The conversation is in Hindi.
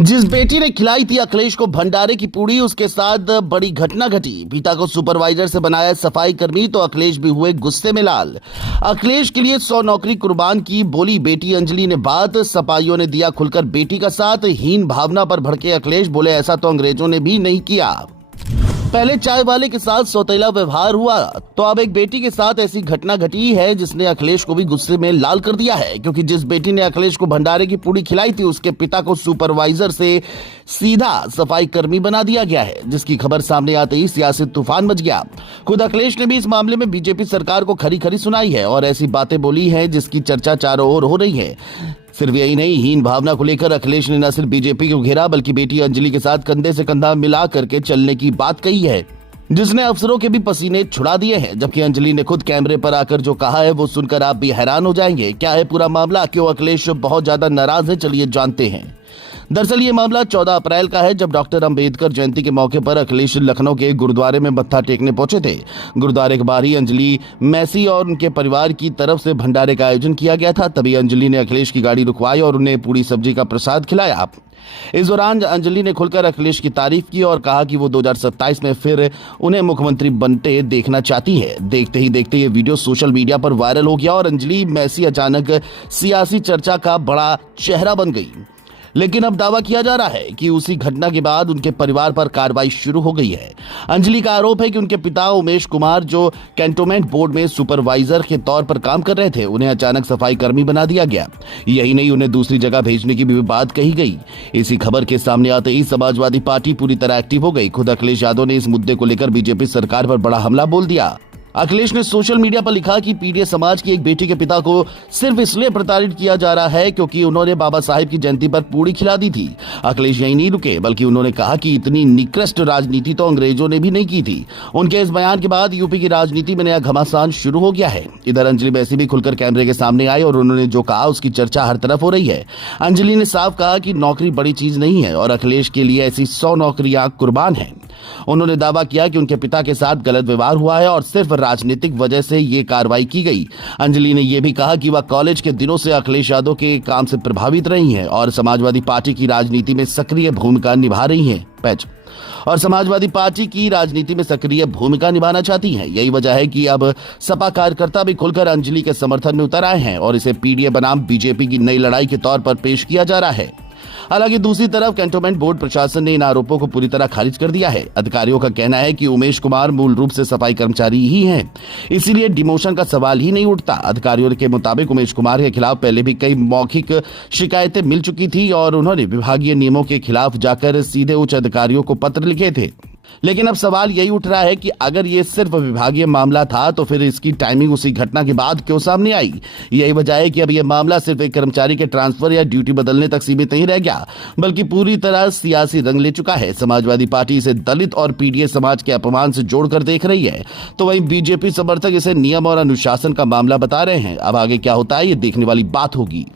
जिस बेटी ने खिलाई थी अखिलेश को भंडारे की पूड़ी, उसके साथ बड़ी घटना घटी। पिता को सुपरवाइजर से बनाया सफाई कर्मी तो अखिलेश भी हुए गुस्से में लाल। अखिलेश के लिए 100 नौकरी कुर्बान की, बोली बेटी अंजलि ने बात। सपाइयों ने दिया खुलकर बेटी का साथ। हीन भावना पर भड़के अखिलेश बोले, ऐसा तो अंग्रेजों ने भी नहीं किया। पहले चाय वाले के साथ सौतेला व्यवहार हुआ तो अब एक बेटी के साथ ऐसी घटना घटी है जिसने अखिलेश को भी गुस्से में लाल कर दिया है। क्योंकि जिस बेटी ने अखिलेश को भंडारे की पूड़ी खिलाई थी, उसके पिता को सुपरवाइजर से सीधा सफाई कर्मी बना दिया गया है, जिसकी खबर सामने आते ही सियासी तूफान मच गया। खुद अखिलेश ने भी इस मामले में बीजेपी सरकार को खरी खरी सुनाई है और ऐसी बातें बोली है जिसकी चर्चा चारों ओर हो रही है। सिर्फ यही नहीं, हीन भावना को लेकर अखिलेश ने न सिर्फ बीजेपी को घेरा बल्कि बेटी अंजलि के साथ कंधे से कंधा मिला करके चलने की बात कही है, जिसने अफसरों के भी पसीने छुड़ा दिए हैं। जबकि अंजलि ने खुद कैमरे पर आकर जो कहा है वो सुनकर आप भी हैरान हो जाएंगे। क्या है पूरा मामला, क्यों अखिलेश बहुत ज्यादा नाराज है, चलिए जानते हैं। दरअसल ये मामला 14 अप्रैल का है, जब डॉक्टर अंबेडकर जयंती के मौके पर अखिलेश लखनऊ के गुरुद्वारे में मत्था टेकने पहुंचे थे। गुरुद्वारे के बाहर ही अंजलि मैसी और उनके परिवार की तरफ से भंडारे का आयोजन किया गया था। तभी अंजलि ने अखिलेश की गाड़ी रुकवाई और उन्हें पूरी सब्जी का प्रसाद खिलाया। इस दौरान अंजलि ने खुलकर अखिलेश की तारीफ की और कहा कि वो 2027 में फिर उन्हें मुख्यमंत्री बनते देखना चाहती है। देखते ही देखते ये वीडियो सोशल मीडिया पर वायरल हो गया और अंजलि मैसी अचानक सियासी चर्चा का बड़ा चेहरा बन गई। लेकिन अब दावा किया जा रहा है कि उसी घटना के बाद उनके परिवार पर कार्रवाई शुरू हो गई है। अंजलि का आरोप है कि उनके पिता उमेश कुमार, जो कैंटोनमेंट बोर्ड में सुपरवाइजर के तौर पर काम कर रहे थे, उन्हें अचानक सफाई कर्मी बना दिया गया। यही नहीं, उन्हें दूसरी जगह भेजने की भी बात कही गई। इसी खबर के सामने आते ही समाजवादी पार्टी पूरी तरह एक्टिव हो गई। खुद अखिलेश यादव ने इस मुद्दे को लेकर बीजेपी सरकार पर बड़ा हमला बोल दिया। अखिलेश ने सोशल मीडिया पर लिखा कि पीडीए समाज की एक बेटी के पिता को सिर्फ इसलिए प्रताड़ित किया जा रहा है क्योंकि उन्होंने बाबा साहेब की जयंती पर पूड़ी खिला दी थी। अखिलेश यही नहीं रुके बल्कि उन्होंने कहा कि इतनी निकृष्ट राजनीति तो अंग्रेजों ने भी नहीं की थी। उनके इस बयान के बाद यूपी की राजनीति में नया घमासान शुरू हो गया है। इधर अंजलि मैसी भी खुलकर कैमरे के सामने आई और उन्होंने जो कहा उसकी चर्चा हर तरफ हो रही है। अंजलि ने साफ कहा कि नौकरी बड़ी चीज नहीं है और अखिलेश के लिए ऐसी 100 नौकरियां कुर्बान हैं। उन्होंने दावा किया कि उनके पिता के साथ गलत व्यवहार हुआ है और सिर्फ राजनीतिक वजह से ये कार्रवाई की गई। अंजलि ने यह भी कहा कि वह कॉलेज के दिनों से अखिलेश यादव के काम से प्रभावित रही हैं और समाजवादी पार्टी की राजनीति में सक्रिय भूमिका निभा रही हैं और समाजवादी पार्टी की राजनीति में सक्रिय भूमिका निभाना चाहती हैं। यही वजह है कि अब सपा कार्यकर्ता भी खुलकर अंजलि के समर्थन में उतर आए हैं और इसे पीडीए बनाम बीजेपी की नई लड़ाई के तौर पर पेश किया जा रहा है। हालांकि दूसरी तरफ कैंटोनमेंट बोर्ड प्रशासन ने इन आरोपों को पूरी तरह खारिज कर दिया है। अधिकारियों का कहना है कि उमेश कुमार मूल रूप से सफाई कर्मचारी ही हैं, इसीलिए डिमोशन का सवाल ही नहीं उठता। अधिकारियों के मुताबिक उमेश कुमार के खिलाफ पहले भी कई मौखिक शिकायतें मिल चुकी थी और उन्होंने विभागीय नियमों के खिलाफ जाकर सीधे उच्च अधिकारियों को पत्र लिखे थे। लेकिन अब सवाल यही उठ रहा है कि अगर ये सिर्फ विभागीय मामला था तो फिर इसकी टाइमिंग उसी घटना के बाद क्यों सामने आई। यही वजह है कि अब यह मामला सिर्फ एक कर्मचारी के ट्रांसफर या ड्यूटी बदलने तक सीमित नहीं रह गया बल्कि पूरी तरह सियासी रंग ले चुका है। समाजवादी पार्टी इसे दलित और पीडीए समाज के अपमान से जोड़कर देख रही है, तो वहीं बीजेपी समर्थक इसे नियम और अनुशासन का मामला बता रहे हैं। अब आगे क्या होता है ये देखने वाली बात होगी।